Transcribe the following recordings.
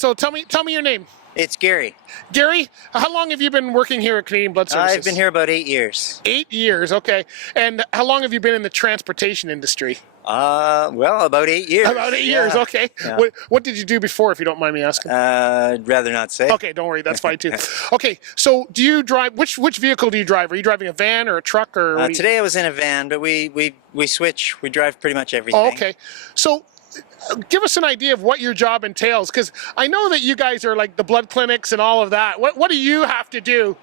So tell me your name. It's Gary. Gary, how long have you been working here at Canadian Blood Services? I've been here about 8 years. 8 years, okay. And how long have you been in the transportation industry? Well, about 8 years. About 8 years, okay. Yeah. What did you do before, if you don't mind me asking? I'd rather not say. Okay, don't worry, that's fine too. Okay, so do you drive, which vehicle do you drive? Are you driving a van or a truck? Or Today I was in a van, but we switch. We drive pretty much everything. Oh, okay. So give us an idea of what your job entails, because I know that you guys are like the blood clinics and all of that. What do you have to do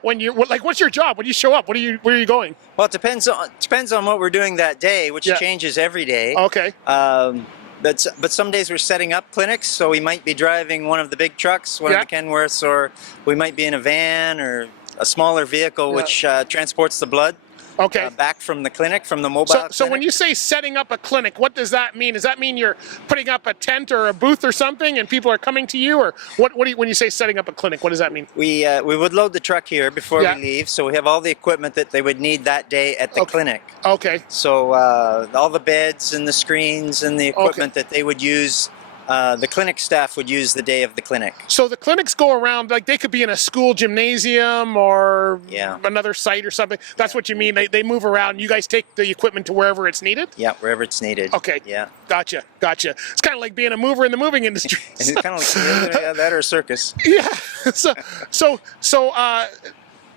when you what's your job when you show up? Where are you going? Well, it depends on what we're doing that day, which changes every day. Okay. But some days we're setting up clinics, so we might be driving one of the big trucks, one of the Kenworths, or we might be in a van or a smaller vehicle which transports the blood. Okay. Back from the clinic, from the mobile clinic. So when you say setting up a clinic, what does that mean? Does that mean you're putting up a tent or a booth or something and people are coming to you? Or when you say setting up a clinic, what does that mean? We would load the truck here before we leave, so we have all the equipment that they would need that day at the clinic. Okay. So all the beds and the screens and the equipment that they would use, the clinic staff would use the day of the clinic. So the clinics go around, like they could be in a school gymnasium or another site or something. That's what you mean. They move around. You guys take the equipment to wherever it's needed? Yeah, wherever it's needed. Okay. Yeah. Gotcha. It's kind of like being a mover in the moving industry. It's kind of like that or a circus. Yeah. So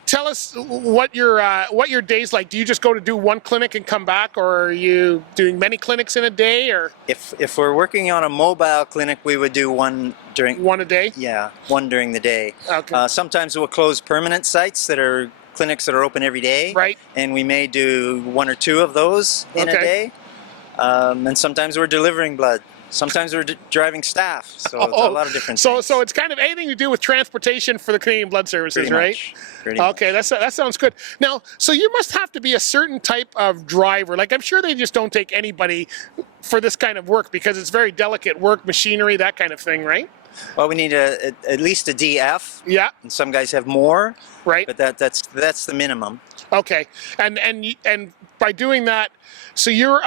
tell us what your day's like. Do you just go to do one clinic and come back, or are you doing many clinics in a day? Or if we're working on a mobile clinic, we would do one a day. Yeah, one during the day. Okay. Sometimes we'll close permanent sites that are clinics that are open every day. Right. And we may do 1 or 2 of those in a day. And sometimes we're delivering blood. Sometimes we're driving staff, so it's a lot of different things. So it's kind of anything to do with transportation for the Canadian Blood Services, Pretty much. Okay, that sounds good. Now, so you must have to be a certain type of driver. Like, I'm sure they just don't take anybody for this kind of work because it's very delicate work, machinery, that kind of thing, right? Well, we need at least a DF. Yeah. And some guys have more. Right. But that's the minimum. Okay, and by doing that, so you're.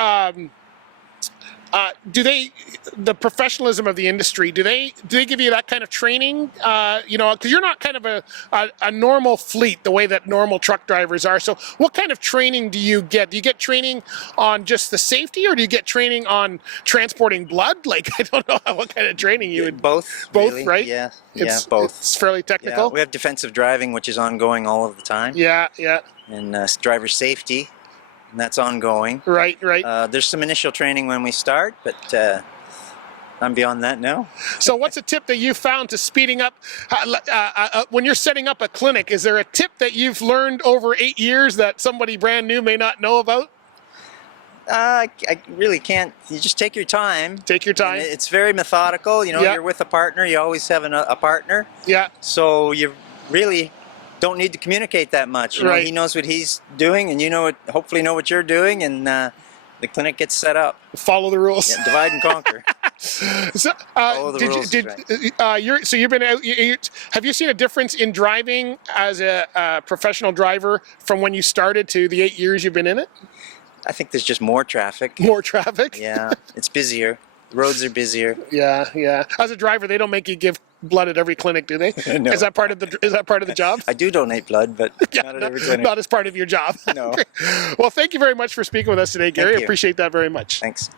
The professionalism of the industry, do they give you that kind of training? Because you're not kind of a normal fleet the way that normal truck drivers are. So what kind of training do you get? Do you get training on just the safety, or do you get training on transporting blood? Like, I don't know what kind of training you would. Both, really. Right? Yeah, both. It's fairly technical. Yeah, we have defensive driving, which is ongoing all of the time. Yeah. And driver safety. And that's ongoing. Right. There's some initial training when we start, but I'm beyond that now. So what's a tip that you found to speeding up, when you're setting up a clinic, is there a tip that you've learned over 8 years that somebody brand new may not know about? I really can't. You just take your time. Take your time. And it's very methodical. You're with a partner. You always have a partner. Yeah. So you really don't need to communicate that much. He knows what he's doing, and hopefully know what you're doing, and the clinic gets set up. Follow the rules. Yeah, divide and conquer. So, Follow the rules. So you've been out. Have you seen a difference in driving as a professional driver from when you started to the 8 years you've been in it? I think there's just more traffic. More traffic? Yeah, it's busier. The roads are busier. Yeah. As a driver, they don't make you give blood at every clinic, do they? No. Is that part of the job? I do donate blood, but not at every clinic. Not as part of your job. No. Well, thank you very much for speaking with us today, Gary. I appreciate that very much. Thanks.